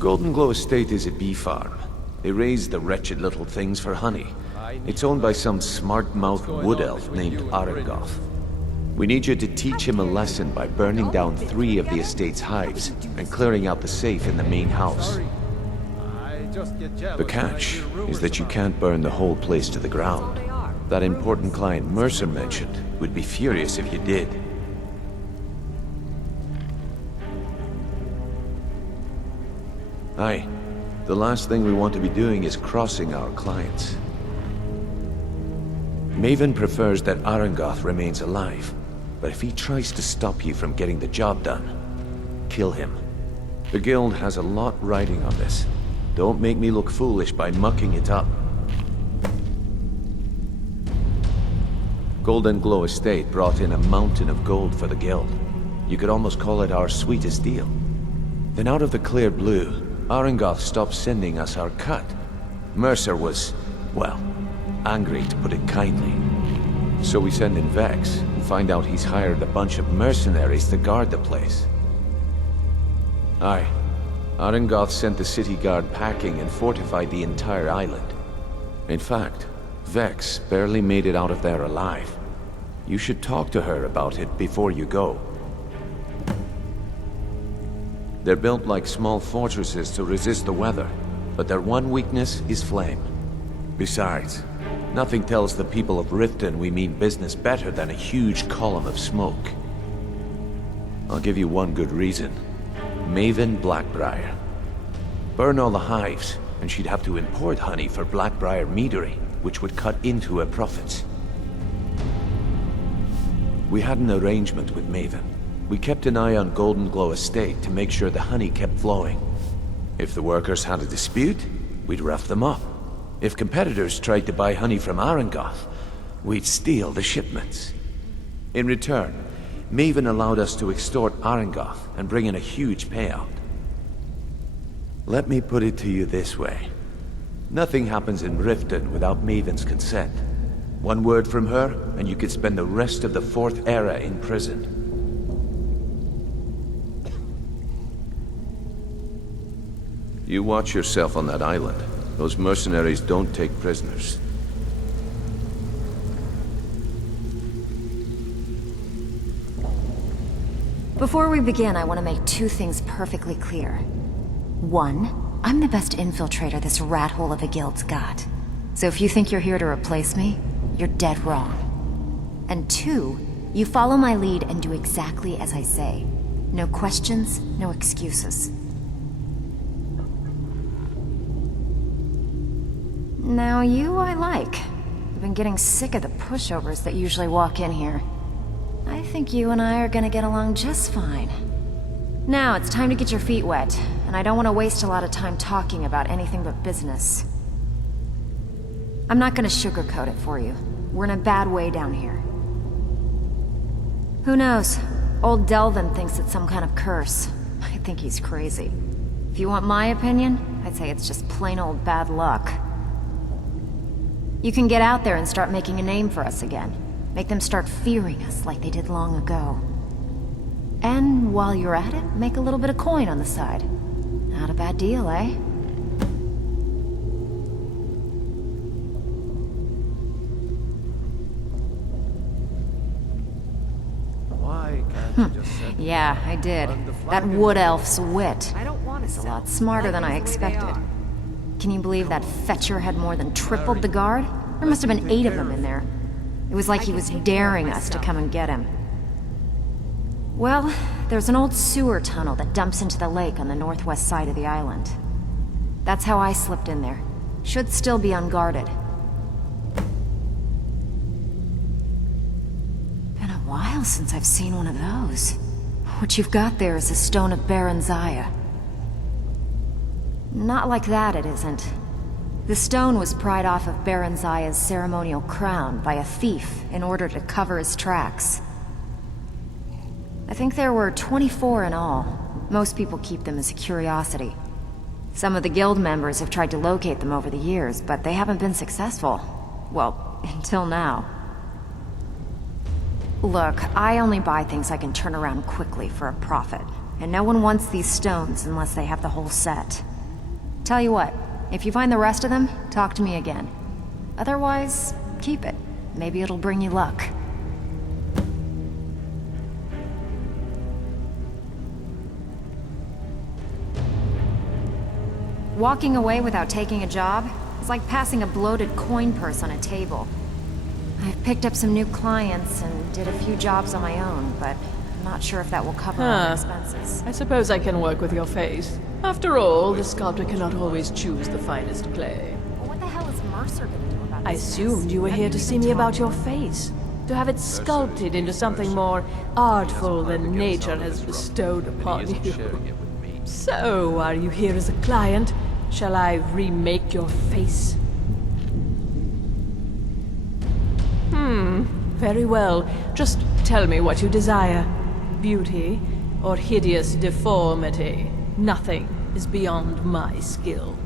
Golden Glow Estate is a bee farm. They raise the wretched little things for honey. It's owned by some smart-mouthed wood elf named Arangoth. We need you to teach him a lesson by burning down 3 of the estate's hives and clearing out the safe in the main house. The catch is that you can't burn the whole place to the ground. That important client Mercer mentioned would be furious if you did. Aye. The last thing we want to be doing is crossing our clients. Maven prefers that Arangoth remains alive, but if he tries to stop you from getting the job done, kill him. The guild has a lot riding on this. Don't make me look foolish by mucking it up. Golden Glow Estate brought in a mountain of gold for the guild. You could almost call it our sweetest deal. Then out of the clear blue, Arangoth stopped sending us our cut. Mercer was, well, angry to put it kindly. So we send in Vex and find out he's hired a bunch of mercenaries to guard the place. Aye. Arangoth sent the city guard packing and fortified the entire island. In fact, Vex barely made it out of there alive. You should talk to her about it before you go. They're built like small fortresses to resist the weather, but their one weakness is flame. Besides, nothing tells the people of Riften we mean business better than a huge column of smoke. I'll give you one good reason. Maven Blackbriar. Burn all the hives, and she'd have to import honey for Blackbriar meadery, which would cut into her profits. We had an arrangement with Maven. We kept an eye on Golden Glow Estate to make sure the honey kept flowing. If the workers had a dispute, we'd rough them up. If competitors tried to buy honey from Arangoth, we'd steal the shipments. In return, Maven allowed us to extort Arangoth and bring in a huge payout. Let me put it to you this way. Nothing happens in Riften without Maven's consent. One word from her, and you could spend the rest of the 4th era in prison. You watch yourself on that island. Those mercenaries don't take prisoners. Before we begin, I want to make 2 things perfectly clear. 1, I'm the best infiltrator this rat hole of a guild's got. So if you think you're here to replace me, you're dead wrong. And 2, you follow my lead and do exactly as I say. No questions, no excuses. Now you I like. I've been getting sick of the pushovers that usually walk in here. I think you and I are gonna get along just fine. Now it's time to get your feet wet, and I don't want to waste a lot of time talking about anything but business. I'm not gonna sugarcoat it for you. We're in a bad way down here. Who knows? Old Delvin thinks it's some kind of curse. I think he's crazy. If you want my opinion, I'd say it's just plain old bad luck. You can get out there and start making a name for us again. Make them start fearing us like they did long ago. And while you're at it, make a little bit of coin on the side. Not a bad deal, eh? Why can't you just say... Yeah, I did. That wood elf's wit is a lot smarter than I expected. Can you believe that fetcher had more than tripled the guard? There must have been 8 of them in there. It was like he was daring us to come and get him. Well, there's an old sewer tunnel that dumps into the lake on the northwest side of the island. That's how I slipped in there. Should still be unguarded. Been a while since I've seen one of those. What you've got there is a stone of Baron Zaya. Not like that, it isn't. The stone was pried off of Baron Zaya's ceremonial crown by a thief in order to cover his tracks. I think there were 24 in all. Most people keep them as a curiosity. Some of the guild members have tried to locate them over the years, but they haven't been successful. Well, until now. Look, I only buy things I can turn around quickly for a profit. And no one wants these stones unless they have the whole set. Tell you what, if you find the rest of them, talk to me again. Otherwise, keep it. Maybe it'll bring you luck. Walking away without taking a job is like passing a bloated coin purse on a table. I've picked up some new clients and did a few jobs on my own, but I'm not sure if that will cover all expenses. I suppose I can work with your face. After all, the sculptor cannot always choose the finest clay. Well, what the hell is Mercer gonna do about I this assumed mess? you were Have here to see even me about talked your to him? face. To have it sculpted into something more artful than nature has bestowed upon you. So, are you here as a client? Shall I remake your face? Very well. Just tell me what you desire. Beauty or hideous deformity. Nothing is beyond my skill.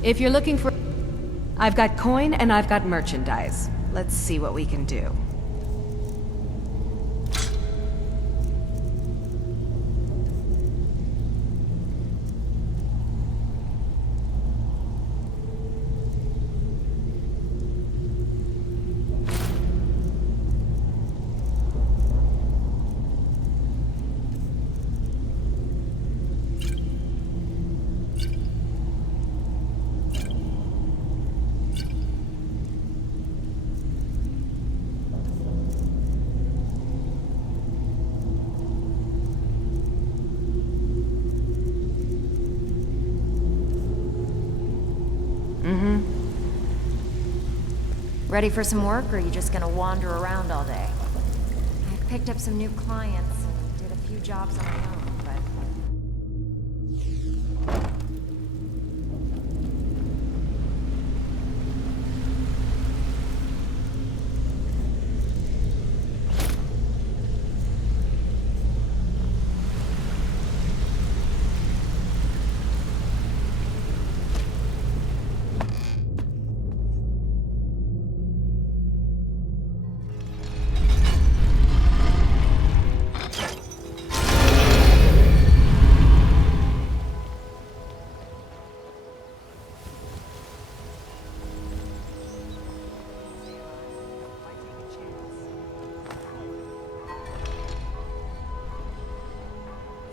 If you're looking for... I've got coin and I've got merchandise. Let's see what we can do. Ready for some work, or are you just gonna wander around all day? I've picked up some new clients and did a few jobs on my own, but...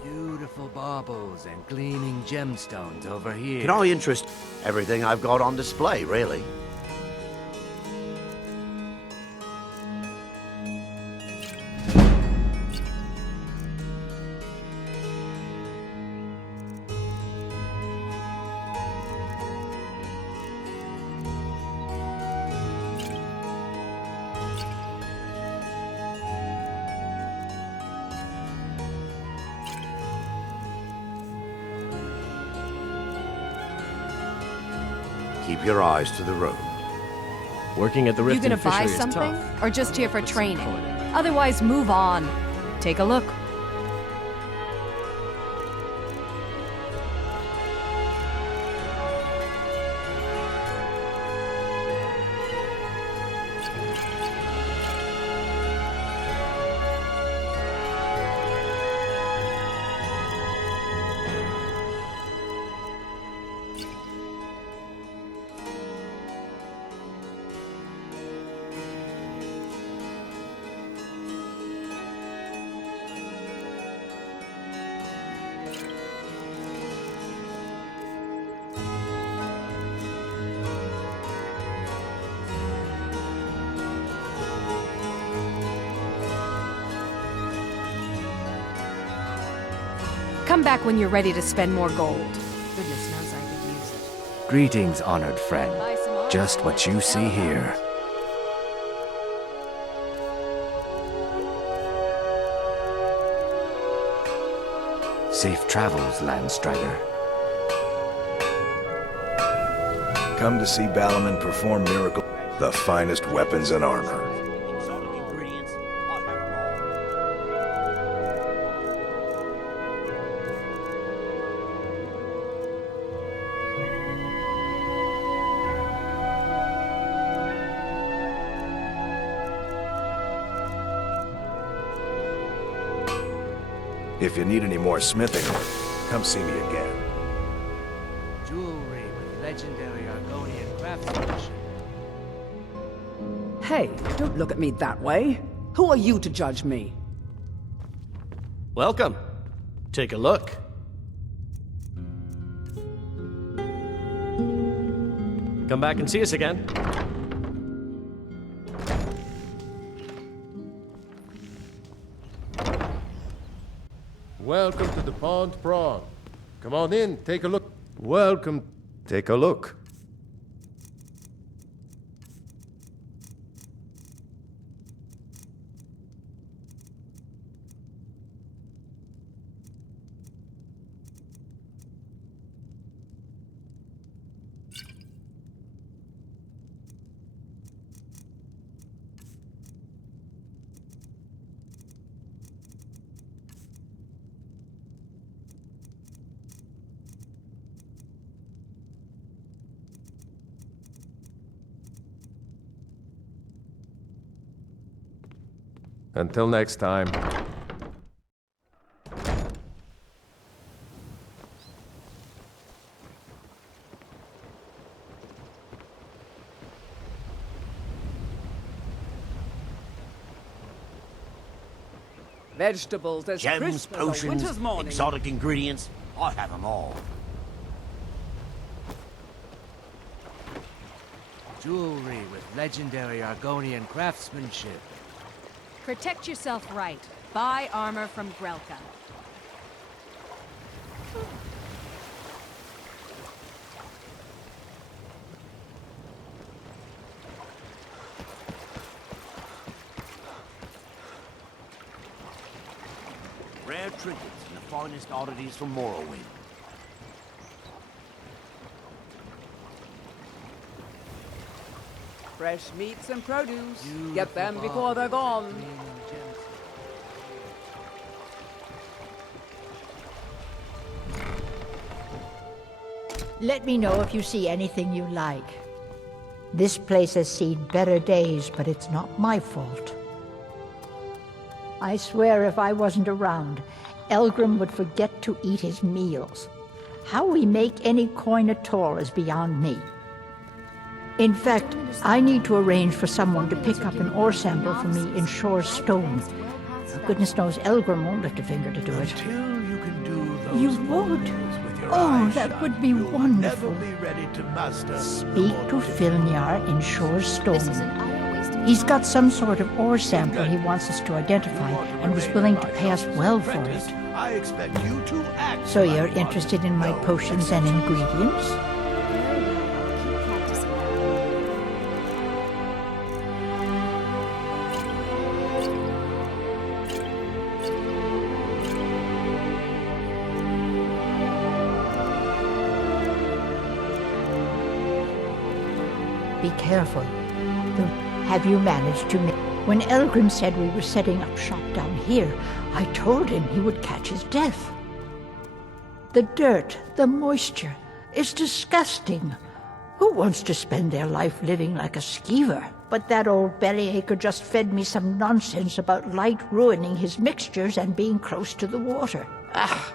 Beautiful baubles and gleaming gemstones over here. Can I interest everything I've got on display, really? Keep your eyes to the road. Working at the You Rift gonna and buy Fishery is something? tough. Or just here for training? Otherwise, move on. Take a look. Come back when you're ready to spend more gold. Goodness knows I could use it. Greetings, honored friend. Buy some art. Just what you see here. Safe travels, Landstrider. Come to see Balaman perform miracles. The finest weapons and armor. Exotic ingredients, I have 'em all. If you need any more smithing, come see me again. Jewelry with legendary Argonian craftsmanship. Hey, don't look at me that way. Who are you to judge me? Welcome. Take a look. Come back and see us again. Welcome to the Pond Prawn. Come on in, take a look. Welcome. Take a look. Until next time. Vegetables as Gems, crisp as a potions, winter's morning. exotic ingredients, I have 'em all. Jewelry with legendary Argonian craftsmanship. Protect yourself right. Buy armor from Grelka. Rare trinkets and the finest oddities from Morrowind. Fresh meats and produce. Get them before they're gone. Let me know if you see anything you like. This place has seen better days, but it's not my fault. I swear if I wasn't around, Elgrim would forget to eat his meals. How we make any coin at all is beyond me. In fact, I need to arrange for someone to pick up an ore sample for me in Shore's stone. Goodness knows Elgrim won't lift a finger to do it. Till you can do those You would? with your Oh, eyes that shut, would be you'll wonderful. Never be ready to master. Speak to Filnyar in Shore's stone. This is an utter waste of He's got some sort of ore sample he wants us to identify and was willing to pay us well for it. I expect you to act. So like you're one. interested in my No potions and ingredients? Very well. Keep practicing. Be careful. Have you managed to make... When Elgrim said we were setting up shop down here, I told him he would catch his death. The dirt, the moisture, is disgusting. Who wants to spend their life living like a skeever? But that old bellyacre just fed me some nonsense about light ruining his mixtures and being close to the water. Ah!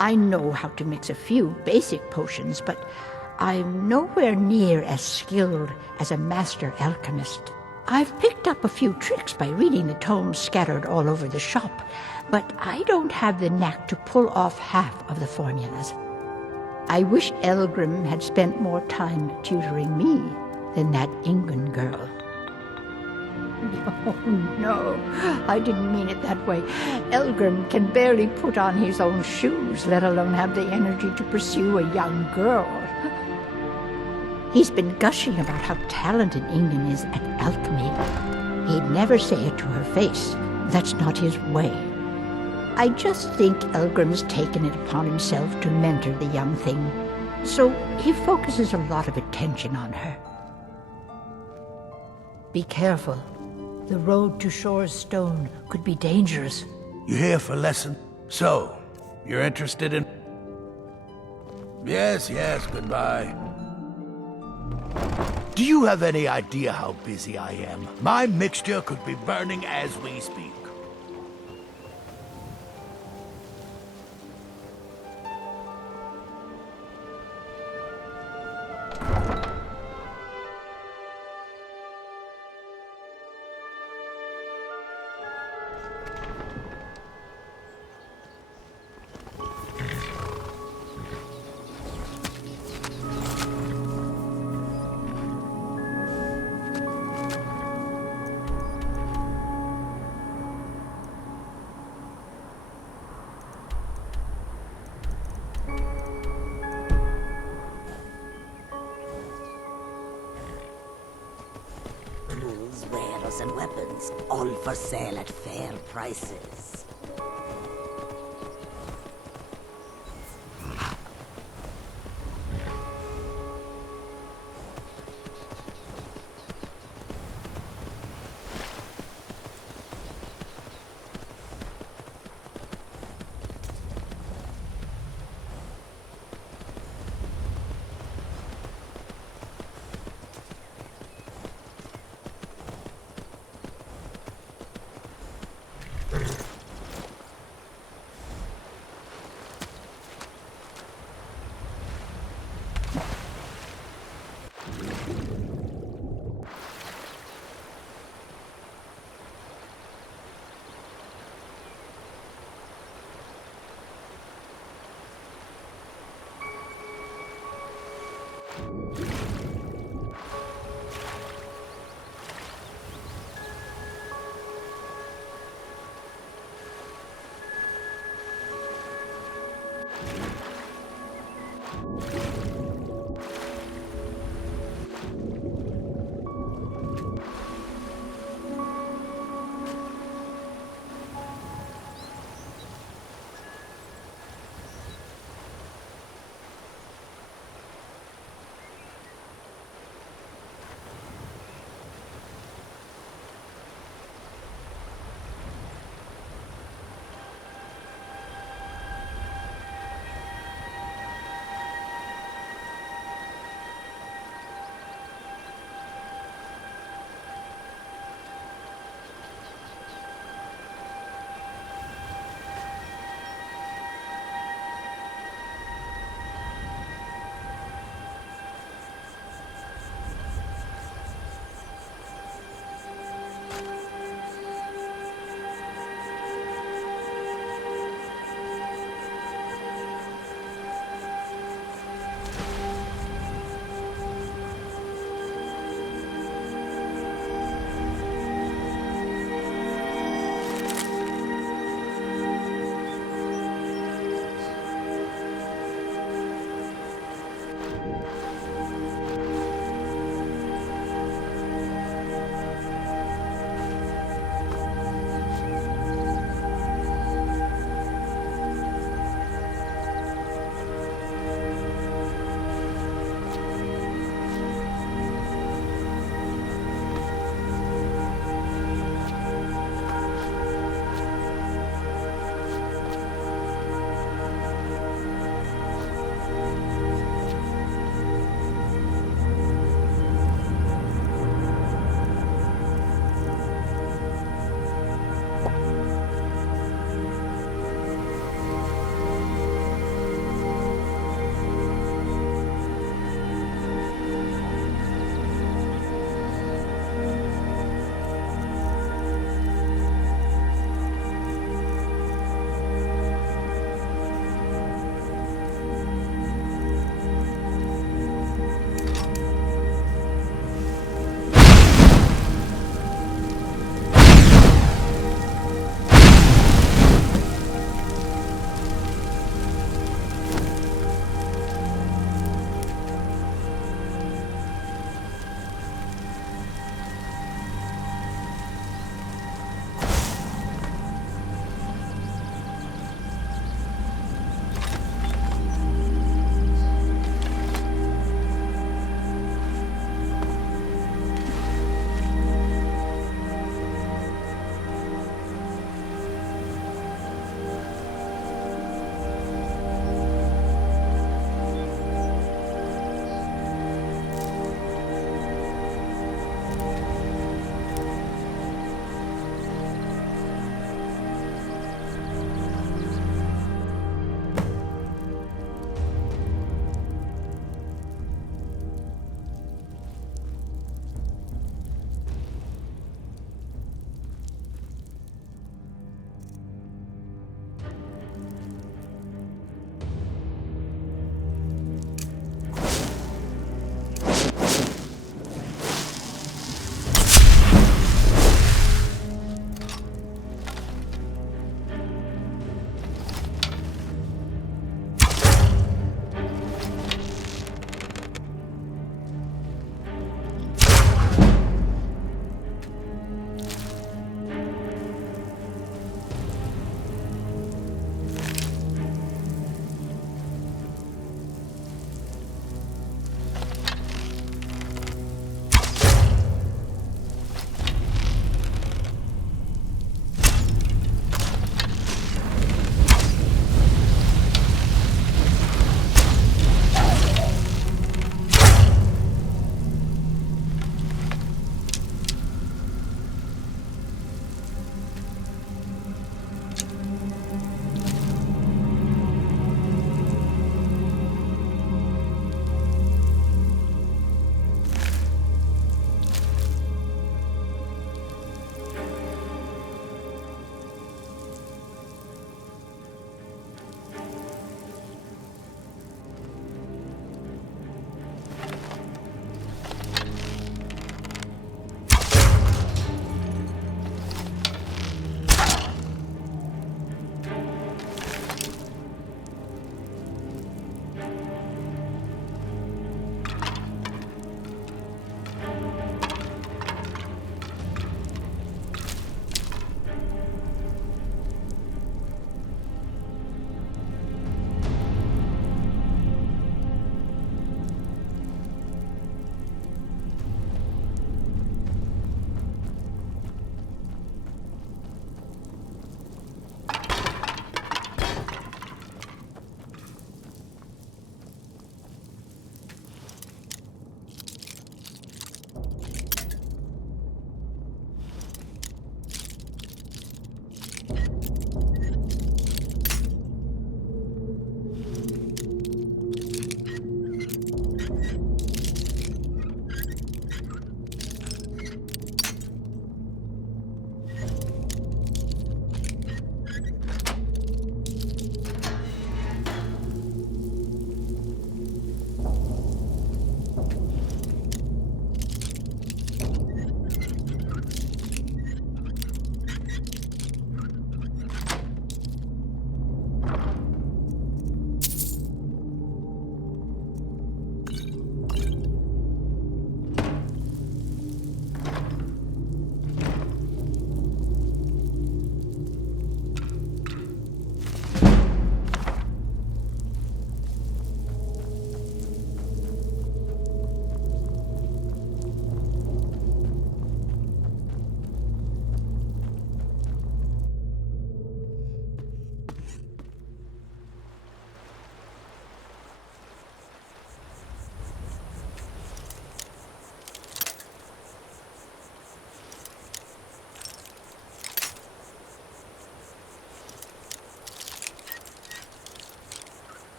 I know how to mix a few basic potions, but I'm nowhere near as skilled as a master alchemist. I've picked up a few tricks by reading the tomes scattered all over the shop, but I don't have the knack to pull off half of the formulas. I wish Elgrim had spent more time tutoring me than that Ingun girl. Oh, no, I didn't mean it that way. Elgrim can barely put on his own shoes, let alone have the energy to pursue a young girl. He's been gushing about how talented Ingun is at alchemy. He'd never say it to her face. That's not his way. I just think Elgrim's taken it upon himself to mentor the young thing, so he focuses a lot of attention on her. Be careful. The road to Shore's Stone could be dangerous. You here for lesson? So, you're interested in... Yes, goodbye. Do you have any idea how busy I am? My mixture could be burning as we speak. Tools, wares, and weapons, all for sale at fair prices.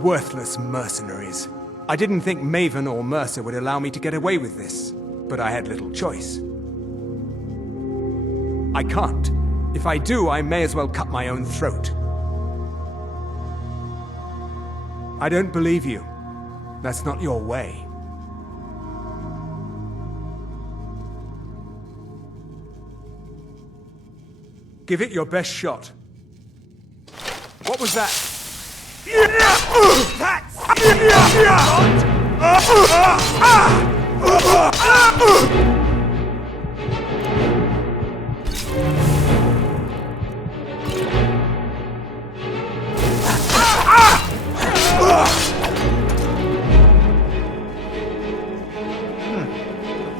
Worthless mercenaries. I didn't think Maven or Mercer would allow me to get away with this, but I had little choice. I can't. If I do, I may as well cut my own throat. I don't believe you. That's not your way. Give it your best shot. What was that?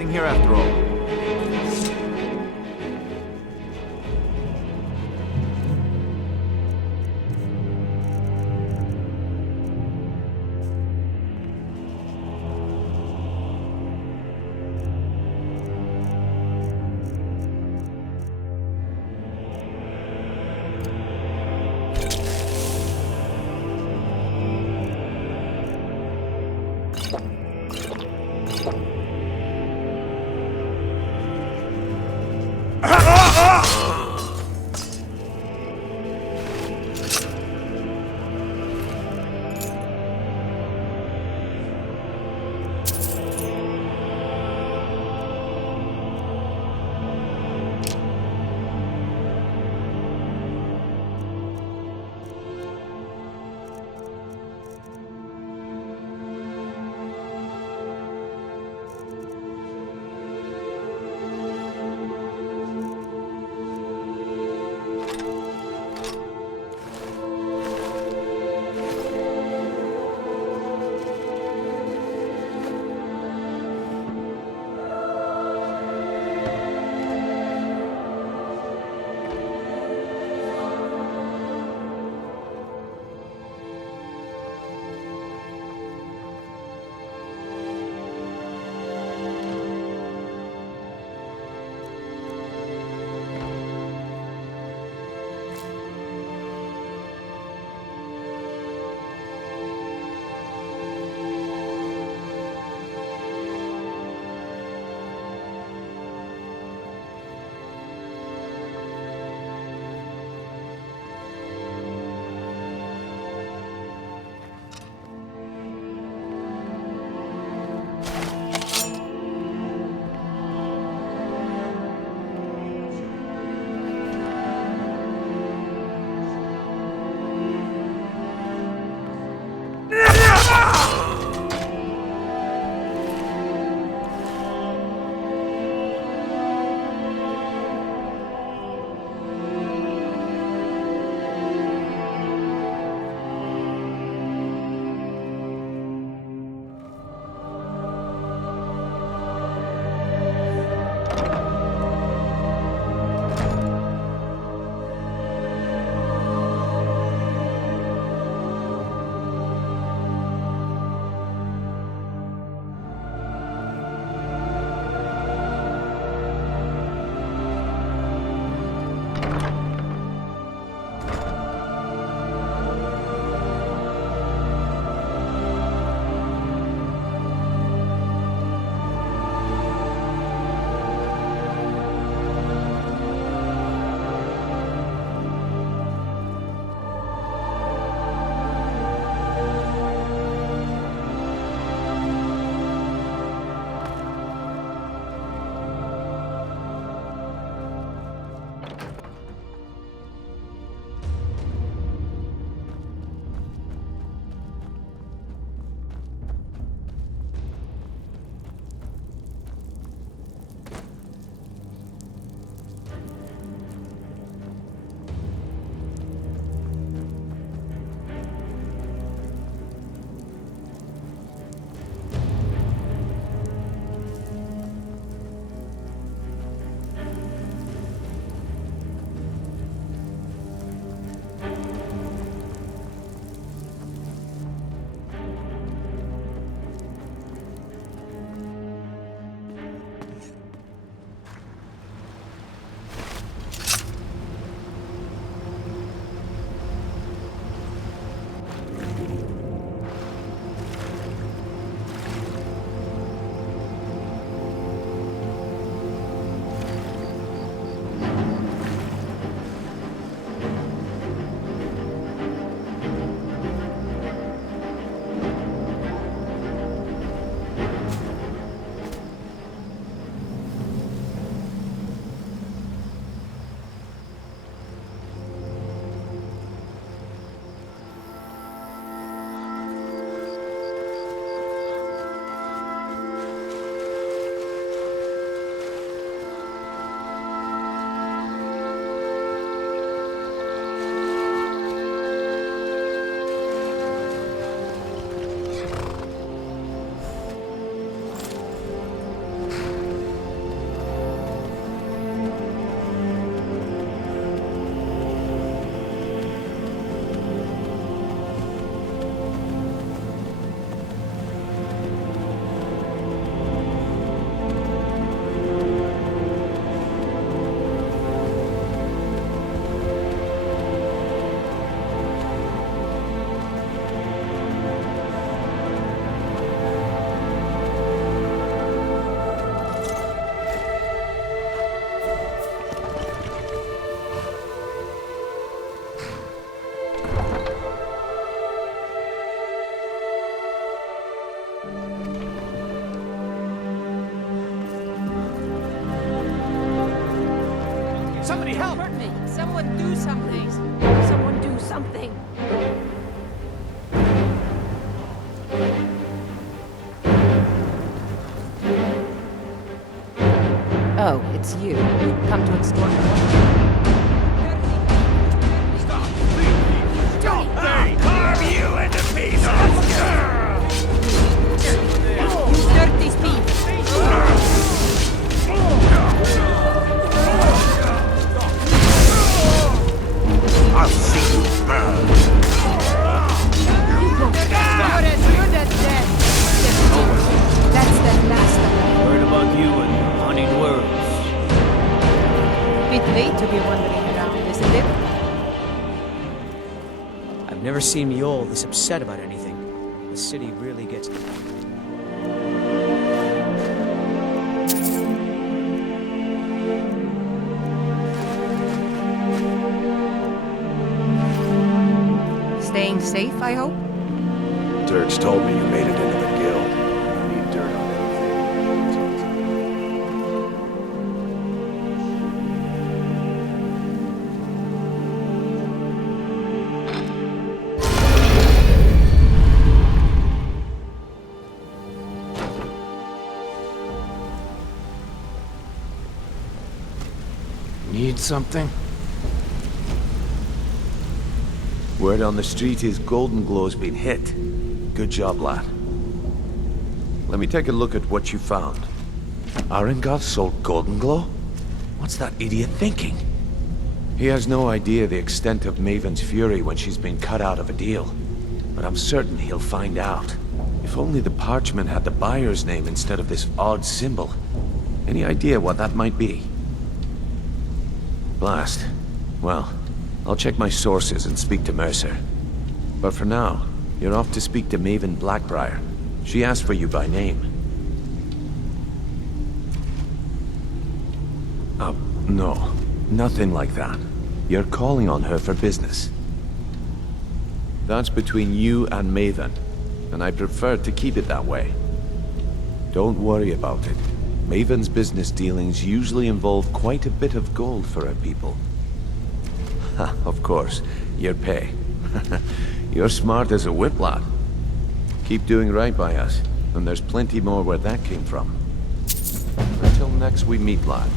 Nothing here after all. Someone do something! Someone do something! Oh, it's you. Come to extort me. Carve you into pieces! You dirty thief! I'll see you burn! You're dead. That's the last of them. Worried about you and hunting worms. Bit late to be wandering around, isn't it? I've never seen Mjol this upset about anything. The city really gets... Staying safe, I hope? Dirge told me you made it into the guild. I need dirt on Need something? Word on the street is Golden Glow's been hit. Good job, lad. Let me take a look at what you found. Arengoth sold Golden Glow? What's that idiot thinking? He has no idea the extent of Maven's fury when she's been cut out of a deal. But I'm certain he'll find out. If only the parchment had the buyer's name instead of this odd symbol. Any idea what that might be? Blast. Well, I'll check my sources and speak to Mercer. But for now, you're off to speak to Maven Blackbriar. She asked for you by name. No. Nothing like that. You're calling on her for business. That's between you and Maven, and I prefer to keep it that way. Don't worry about it. Maven's business dealings usually involve quite a bit of gold for her people. Of course, your pay. You're smart as a whip, lad. Keep doing right by us, and there's plenty more where that came from. Until next we meet, lad.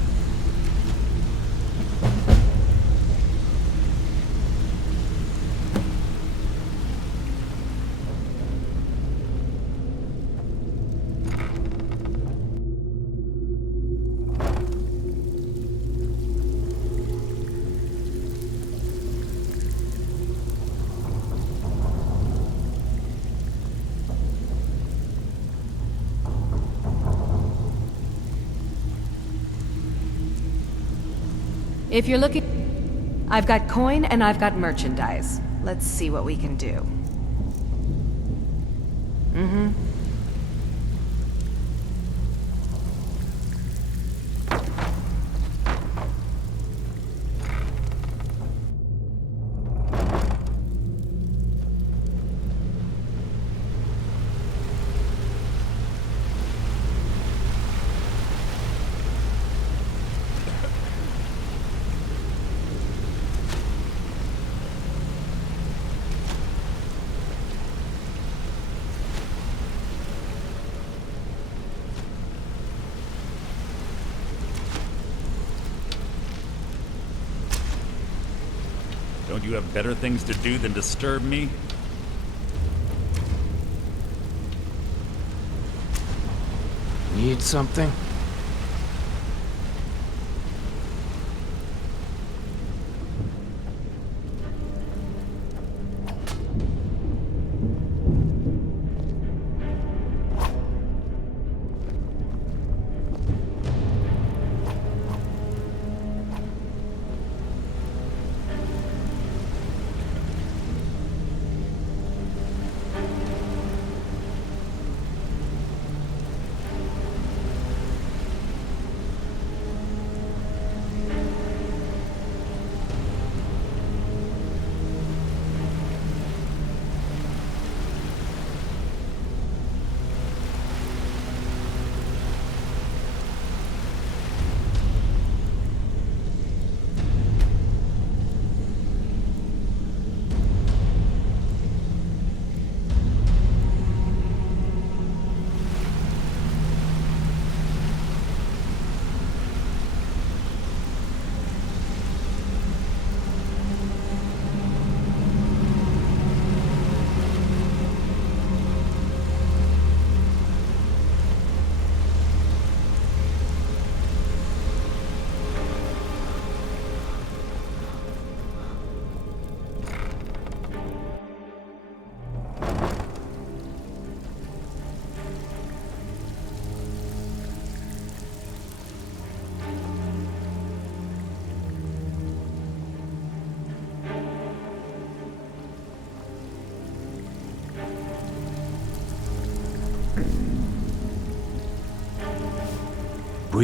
If you're looking... I've got coin and I've got merchandise. Let's see what we can do. Don't you have better things to do than disturb me? Need something?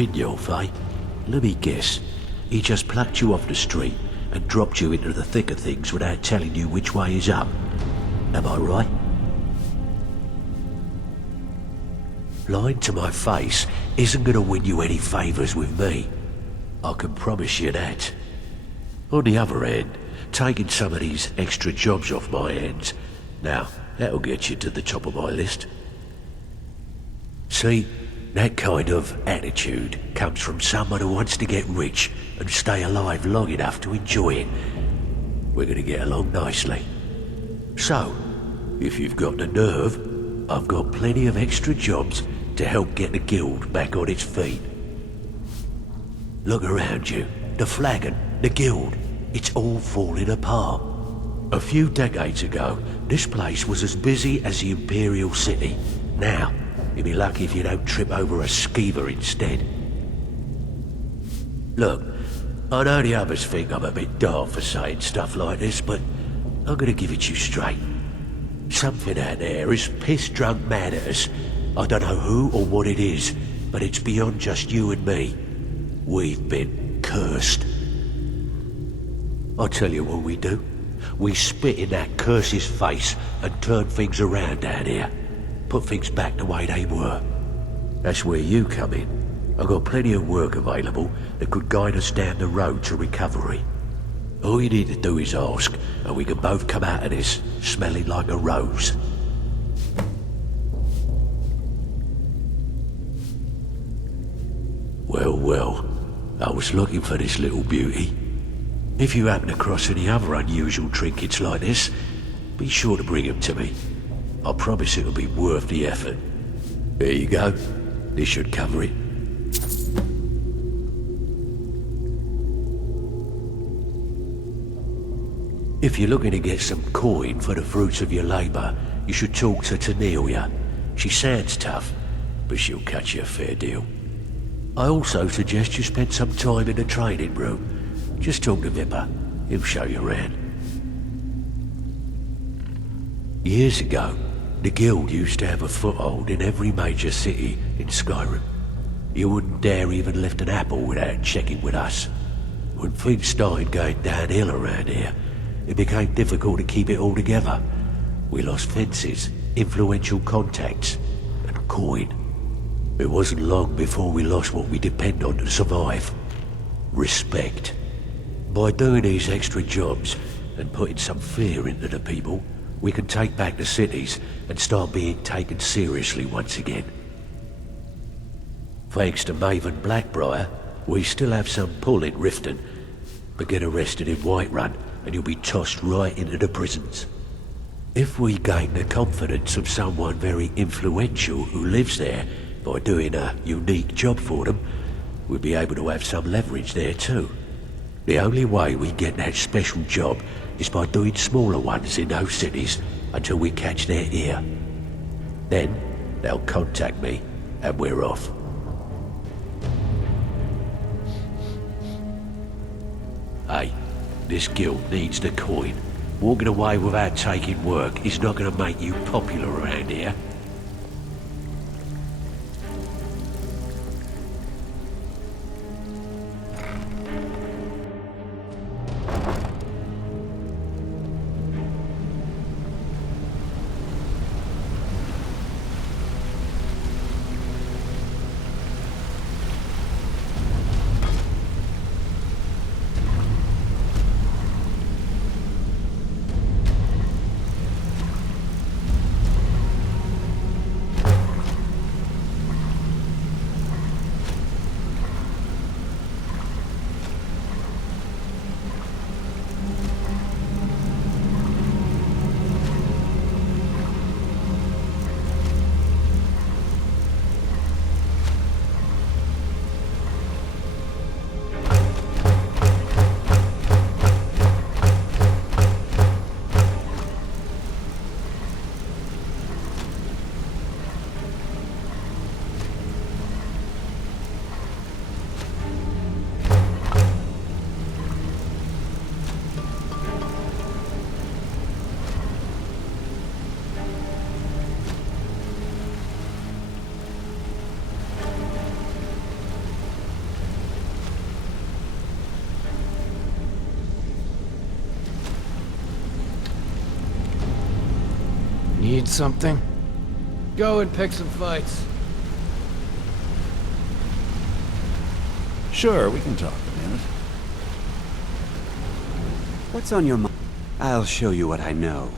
Brynjolf, eh? Let me guess. He just plucked you off the street and dropped you into the thick of things without telling you which way is up. Am I right? Lying to my face isn't going to win you any favours with me. I can promise you that. On the other hand, taking some of these extra jobs off my hands, now, that'll get you to the top of my list. See, that kind of attitude comes from someone who wants to get rich and stay alive long enough to enjoy it. We're going to get along nicely. So, if you've got the nerve, I've got plenty of extra jobs to help get the guild back on its feet. Look around you. The flagon, the guild, it's all falling apart. A few decades ago, this place was as busy as the Imperial City. Now, you'll be lucky if you don't trip over a skeever instead. Look, I know the others think I'm a bit daft for saying stuff like this, but I'm gonna give it you straight. Something out there is piss-drunk mad at us. I don't know who or what it is, but it's beyond just you and me. We've been cursed. I'll tell you what we do. We spit in that curse's face and turn things around down here. Put things back the way they were. That's where you come in. I've got plenty of work available that could guide us down the road to recovery. All you need to do is ask, and we can both come out of this smelling like a rose. Well, well, I was looking for this little beauty. If you happen across any other unusual trinkets like this, be sure to bring them to me. I promise it'll be worth the effort. There you go. This should cover it. If you're looking to get some coin for the fruits of your labour, you should talk to Tarhiel. She sounds tough, but she'll cut you a fair deal. I also suggest you spend some time in the training room. Just talk to Vipper. He'll show you around. Years ago, the guild used to have a foothold in every major city in Skyrim. You wouldn't dare even lift an apple without checking with us. When things started going downhill around here, it became difficult to keep it all together. We lost fences, influential contacts, and coin. It wasn't long before we lost what we depend on to survive. Respect. By doing these extra jobs and putting some fear into the people, we can take back the cities and start being taken seriously once again. Thanks to Maven Blackbriar, we still have some pull in Riften, but get arrested in Whiterun and you'll be tossed right into the prisons. If we gain the confidence of someone very influential who lives there by doing a unique job for them, we'll be able to have some leverage there too. The only way we get that special job is by doing smaller ones in those cities until we catch their ear. Then, they'll contact me, and we're off. Hey, this guild needs the coin. Walking away without taking work is not going to make you popular around here. Need something? Go and pick some fights. Sure, we can talk a minute. What's on your mind? I'll show you what I know.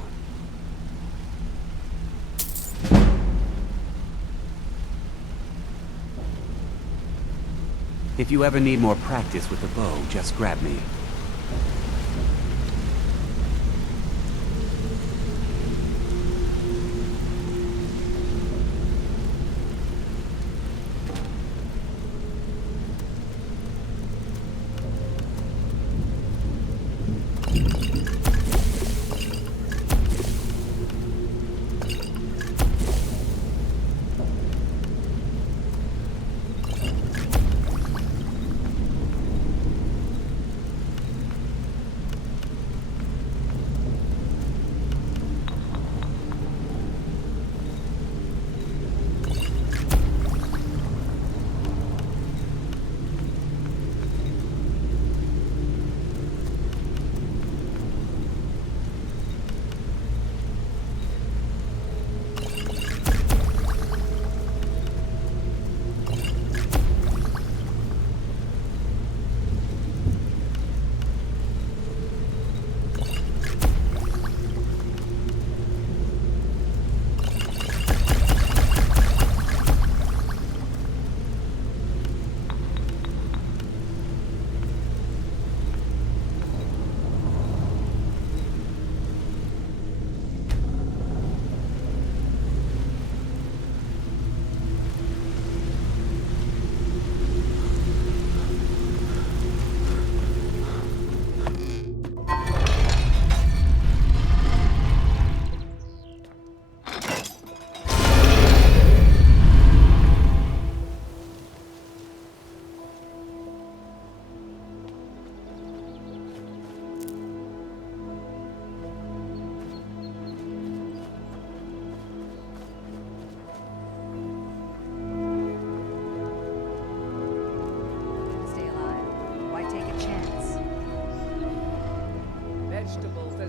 If you ever need more practice with the bow, just grab me.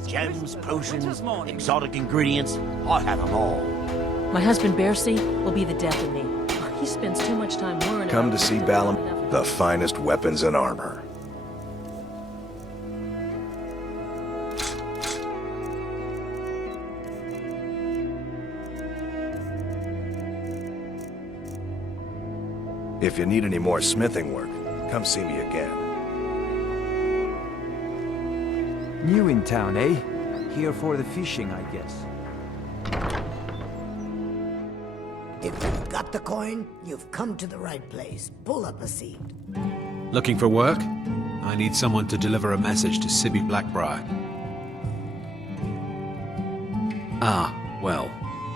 Gems, potions, exotic ingredients, I have them all. My husband Bercy will be the death of me. He spends too much time worrying Come about to see Balam, the finest weapons and armor. If you need any more smithing work, come see me again. New in town, eh? Here for the fishing, I guess. If you've got the coin, you've come to the right place. Pull up a seat. Looking for work? I need someone to deliver a message to Sibby Blackbriar. Ah, well,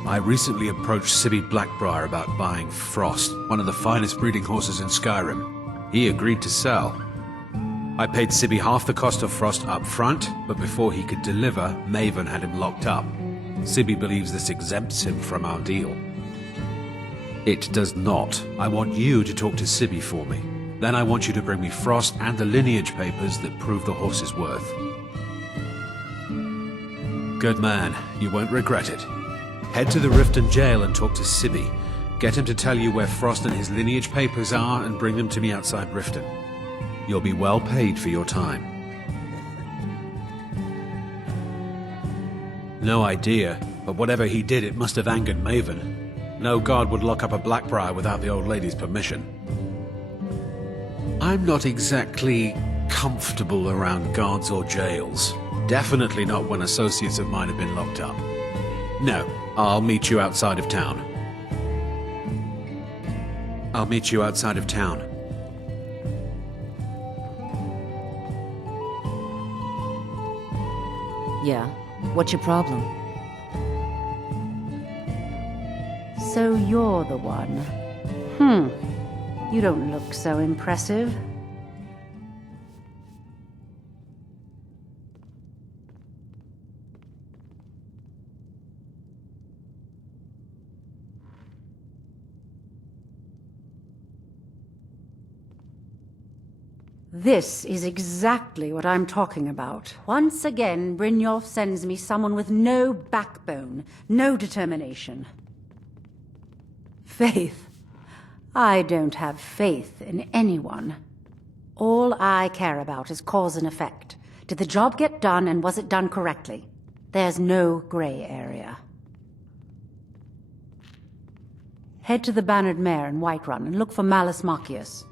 I recently approached Sibby Blackbriar about buying Frost, one of the finest breeding horses in Skyrim. He agreed to sell. I paid Sibby half the cost of Frost up front, but before he could deliver, Maven had him locked up. Sibby believes this exempts him from our deal. It does not. I want you to talk to Sibby for me. Then I want you to bring me Frost and the lineage papers that prove the horse's worth. Good man. You won't regret it. Head to the Riften jail and talk to Sibby. Get him to tell you where Frost and his lineage papers are and bring them to me outside Riften. You'll be well paid for your time. No idea, but whatever he did, it must have angered Maven. No guard would lock up a Blackbriar without the old lady's permission. I'm not exactly comfortable around guards or jails. Definitely not when associates of mine have been locked up. No, I'll meet you outside of town. I'll meet you outside of town. Yeah? What's your problem? So you're the one. You don't look so impressive. This is exactly what I'm talking about. Once again, Brynjolf sends me someone with no backbone, no determination. Faith. I don't have faith in anyone. All I care about is cause and effect. Did the job get done, and was it done correctly? There's no gray area. Head to the Bannered Mare in Whiterun and look for Malus Machius.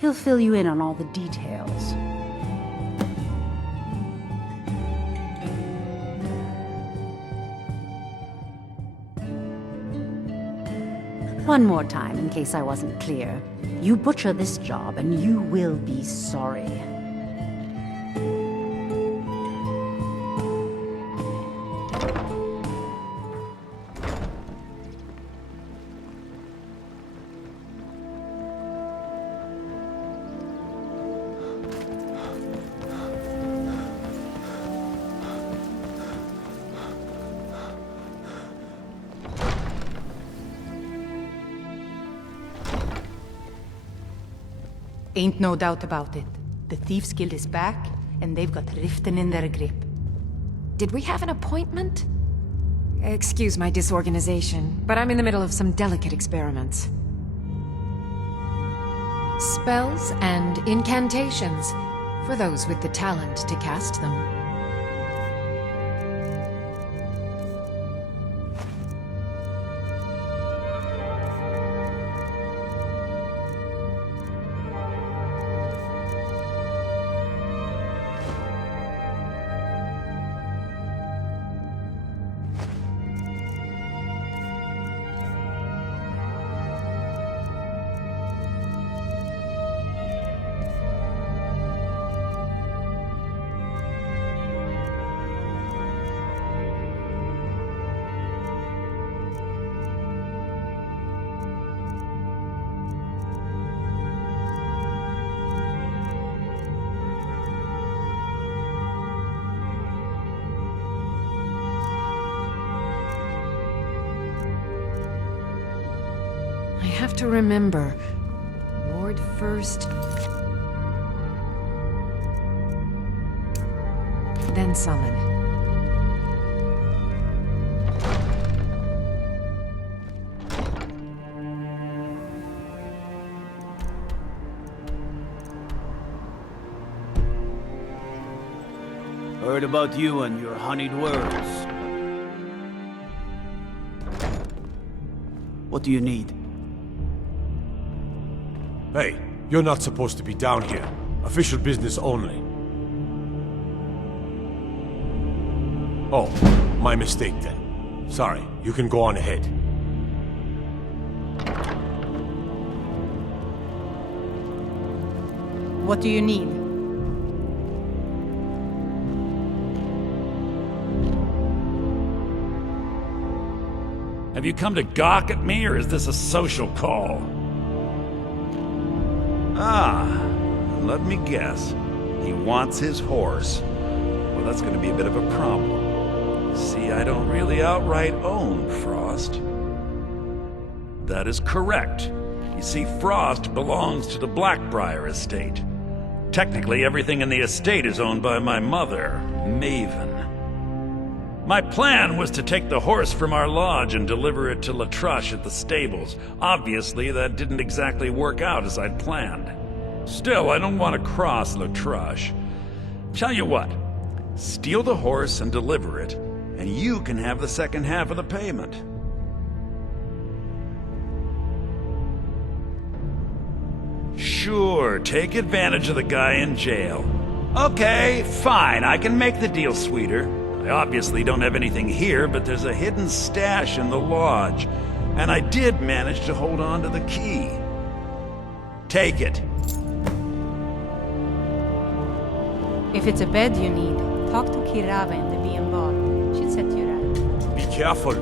He'll fill you in on all the details. One more time, in case I wasn't clear. You butcher this job, and you will be sorry. Ain't no doubt about it. The Thieves Guild is back, and they've got Riften in their grip. Did we have an appointment? Excuse my disorganization, but I'm in the middle of some delicate experiments. Spells and incantations, for those with the talent to cast them. I have to remember. Ward first. Then summon. Heard about you and your honeyed words. What do you need? Hey, you're not supposed to be down here. Official business only. Oh, my mistake then. Sorry, you can go on ahead. What do you need? Have you come to gawk at me, or is this a social call? Ah, let me guess. He wants his horse. Well, that's going to be a bit of a problem. See, I don't really outright own Frost. That is correct. You see, Frost belongs to the Blackbriar estate. Technically, everything in the estate is owned by my mother, Maven. My plan was to take the horse from our lodge and deliver it to Latrush at the stables. Obviously, that didn't exactly work out as I'd planned. Still, I don't want to cross Latrush. Tell you what, steal the horse and deliver it, and you can have the second half of the payment. Sure, take advantage of the guy in jail. Okay, fine, I can make the deal sweeter. I obviously don't have anything here, but there's a hidden stash in the lodge, and I did manage to hold on to the key. Take it. If it's a bed you need, talk to Kirava in the B&B bar. She'll set you right. Be careful.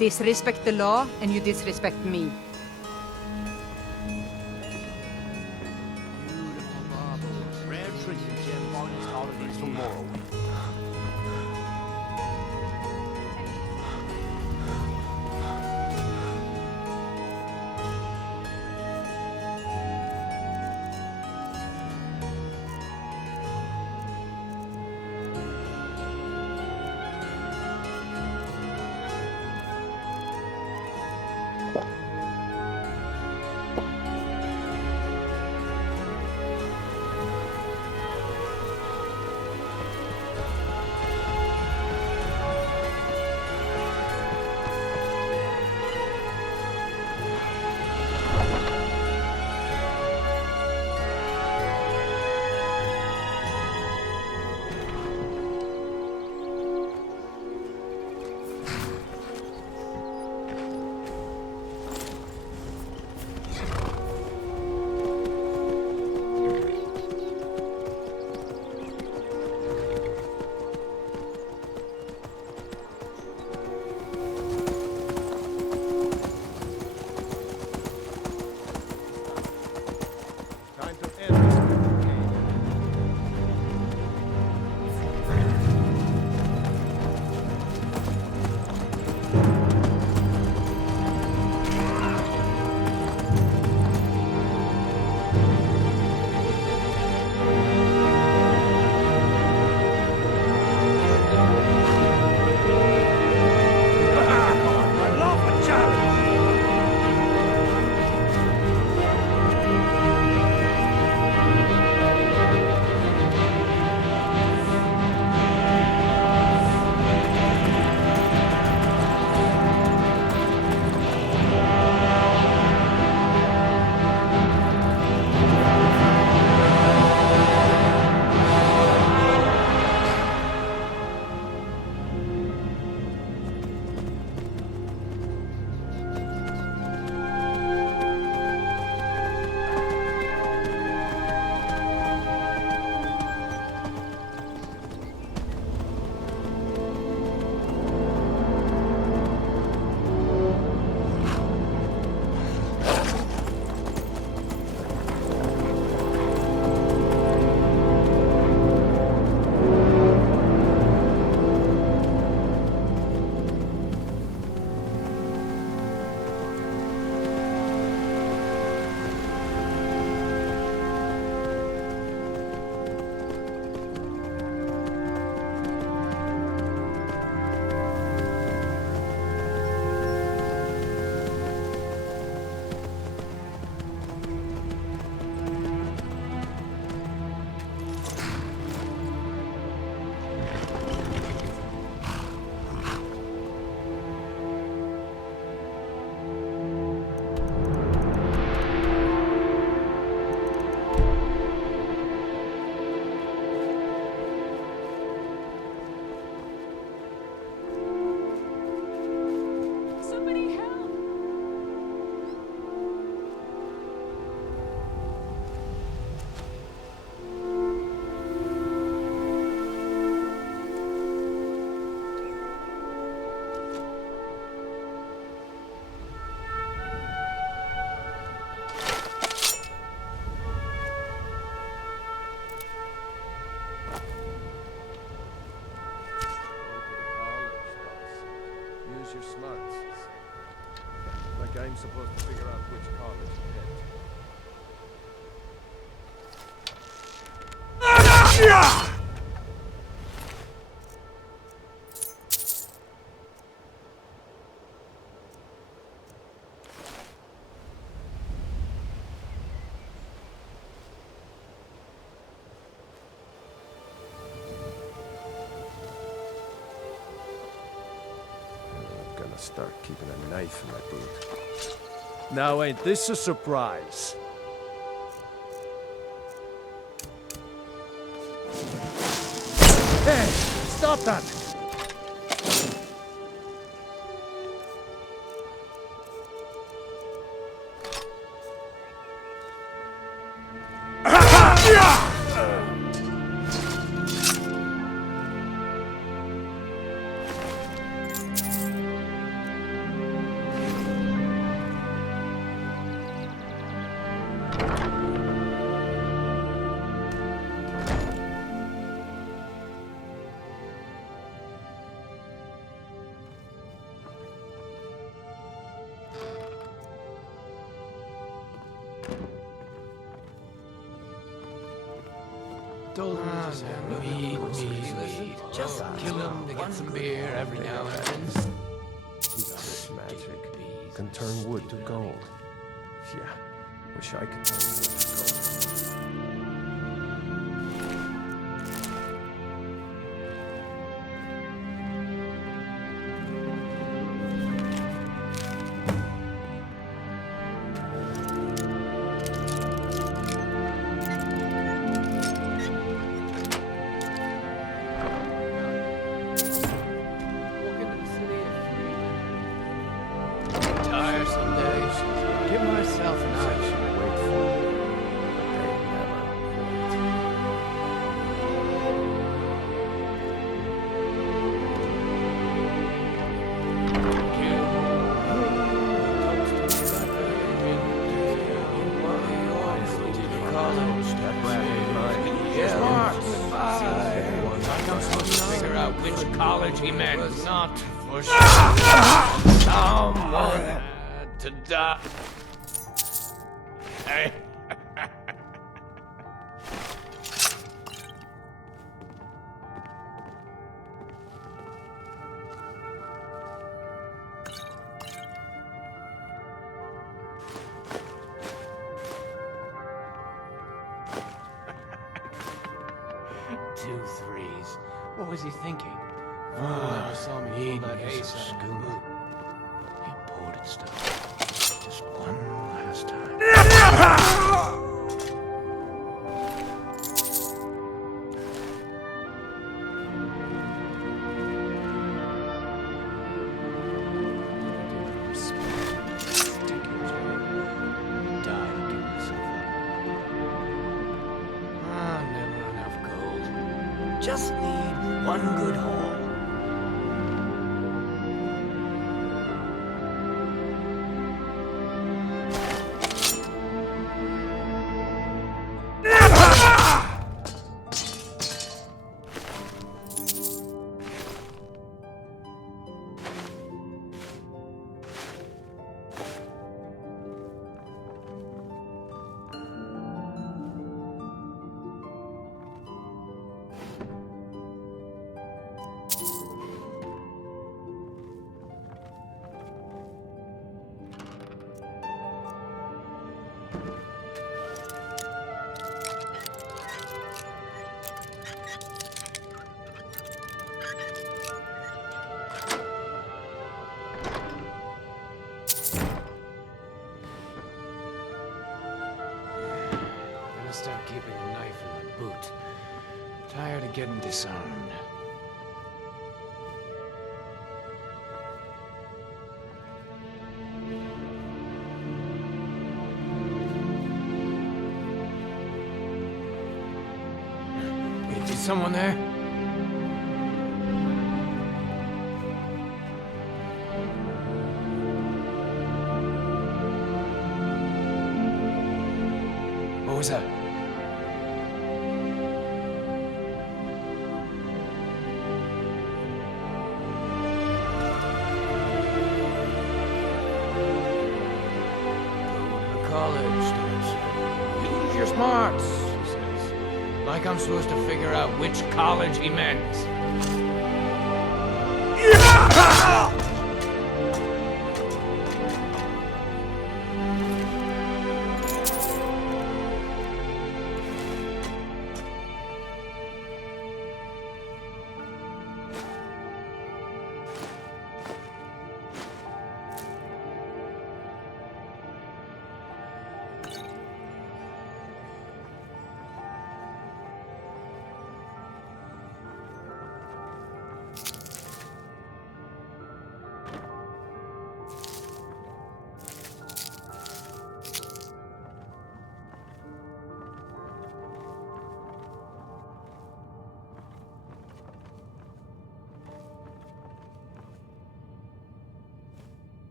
disrespect the law, and you disrespect me. Beautiful baubles. Rare treasure gem finest artifacts from Morrowind. I'm supposed to figure out which college to hit. I'm gonna start keeping a knife in my boot. Now ain't this a surprise? Hey, stop that! Told him to just have weed. Just kill him to get some beer every now and then. This magic can turn wood to gold. Yeah, wish I could turn wood to gold. Tired some days. Give myself an eye. Wait for me. They never Figure out which college he meant. Not for someone had to die. Hey. Two threes. What was he thinking? Never saw me pull that ace out of the boot. He imported stuff. Just one last time. Never enough gold. Just need one good haul. Gonna start keeping a knife in my boot. Tired of getting disarmed. Is someone there? What was that? Go to college, Dad. Use your smarts, she says. Like I'm supposed to figure out which college he meant.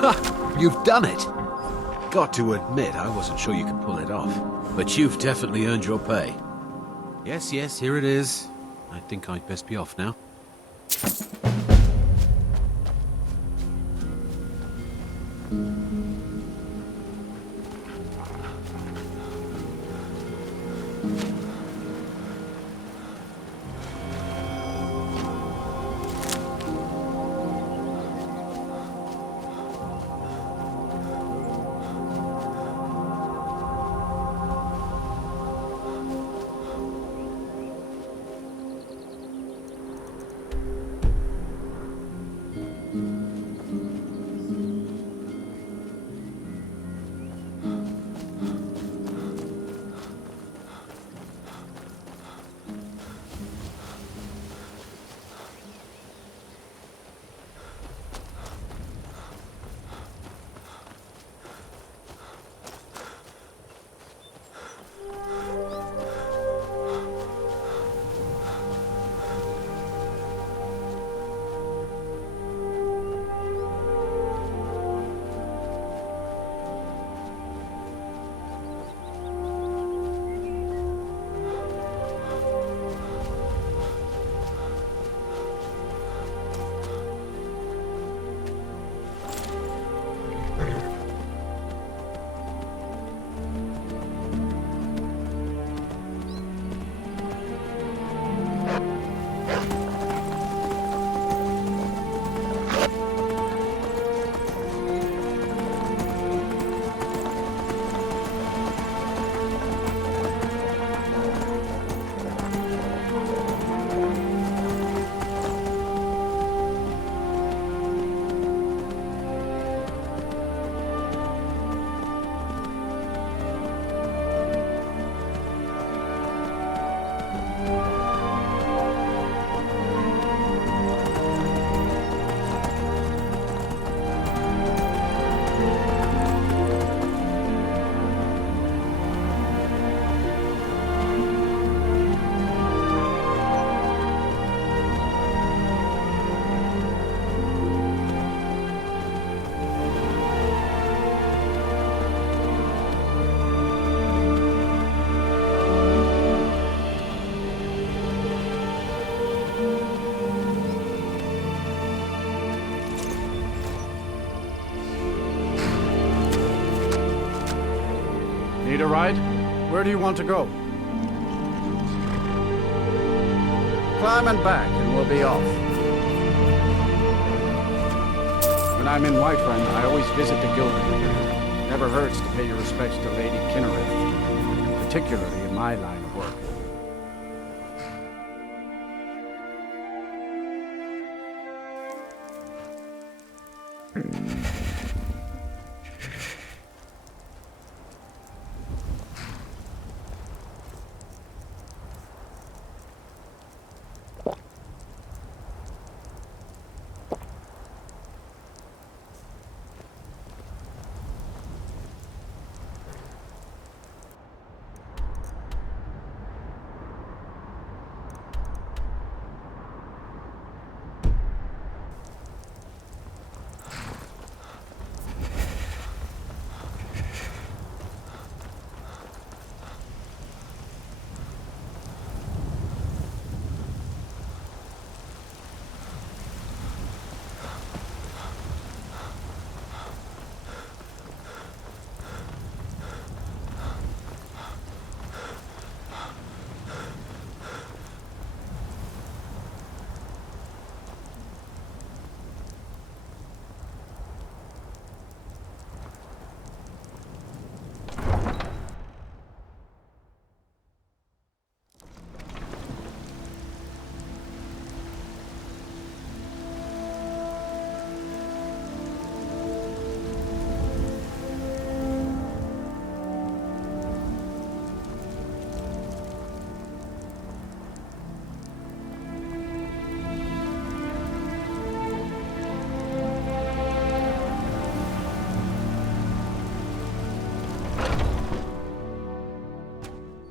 Ha! You've done it! Got to admit, I wasn't sure you could pull it off. But you've definitely earned your pay. Yes, yes, here it is. I think I'd best be off now. Need a ride? Where do you want to go? Climb and back, and we'll be off. When I'm in Whiterun, I always visit the Guilding. Never hurts to pay your respects to Lady Kinnereth, particularly in my line of work.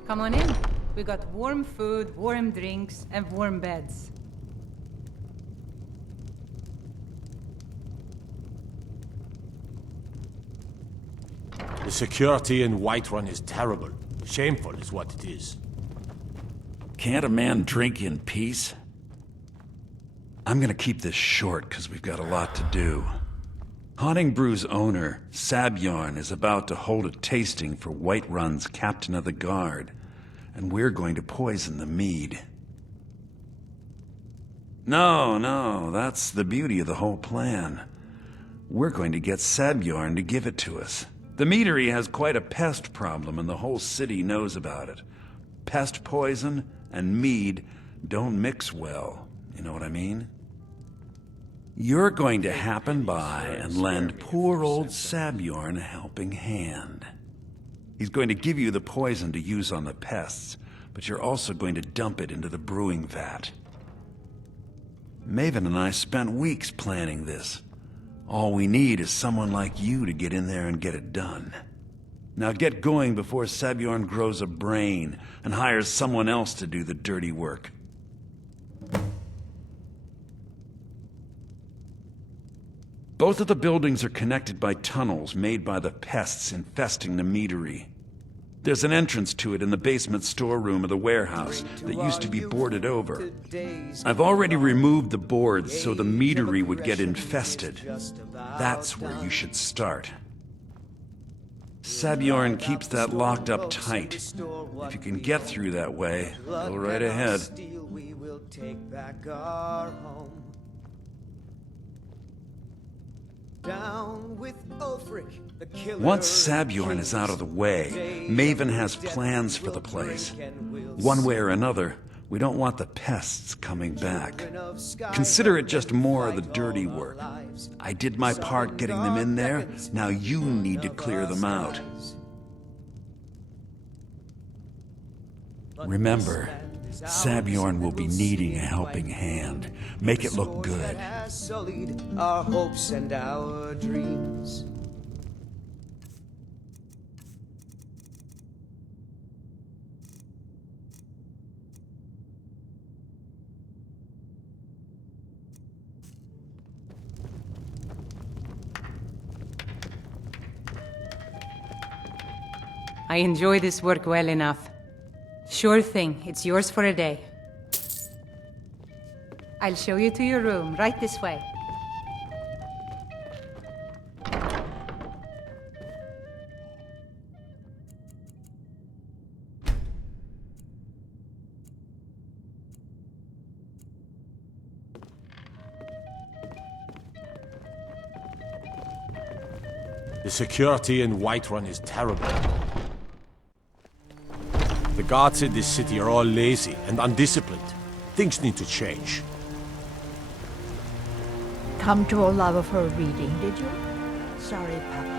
Come on in. We got warm food, warm drinks, and warm beds. The security in Whiterun is terrible. Shameful is what it is. Can't a man drink in peace? I'm gonna keep this short, because we've got a lot to do. Haunting Brew's owner, Sabjorn, is about to hold a tasting for Whiterun's Captain of the Guard, and we're going to poison the mead. No, that's the beauty of the whole plan. We're going to get Sabjorn to give it to us. The meadery has quite a pest problem, and the whole city knows about it. Pest poison and mead don't mix well, you know what I mean? You're going to happen by and lend poor old Sabjorn a helping hand. He's going to give you the poison to use on the pests, but you're also going to dump it into the brewing vat. Maven and I spent weeks planning this. All we need is someone like you to get in there and get it done. Now get going before Sabjorn grows a brain and hires someone else to do the dirty work. Both of the buildings are connected by tunnels made by the pests infesting the meadery. There's an entrance to it in the basement storeroom of the warehouse that used to be boarded over. I've already removed the boards so the meadery would get infested. That's where you should start. Sabjorn keeps that locked up tight. If you can get through that way, go right ahead. Once Sabjorn is out of the way, Maven has plans for the place. One way or another, we don't want the pests coming back. Consider it just more of the dirty work. I did my part getting them in there, now you need to clear them out. Remember, Sabjorn will be needing a helping hand. Make it look good. Our hopes and our dreams. I enjoy this work well enough. Sure thing, it's yours for a day. I'll show you to your room, right this way. The security in Whiterun is terrible. The guards in this city are all lazy and undisciplined. Things need to change. Come to Olava for a reading, did you? Sorry, Papa.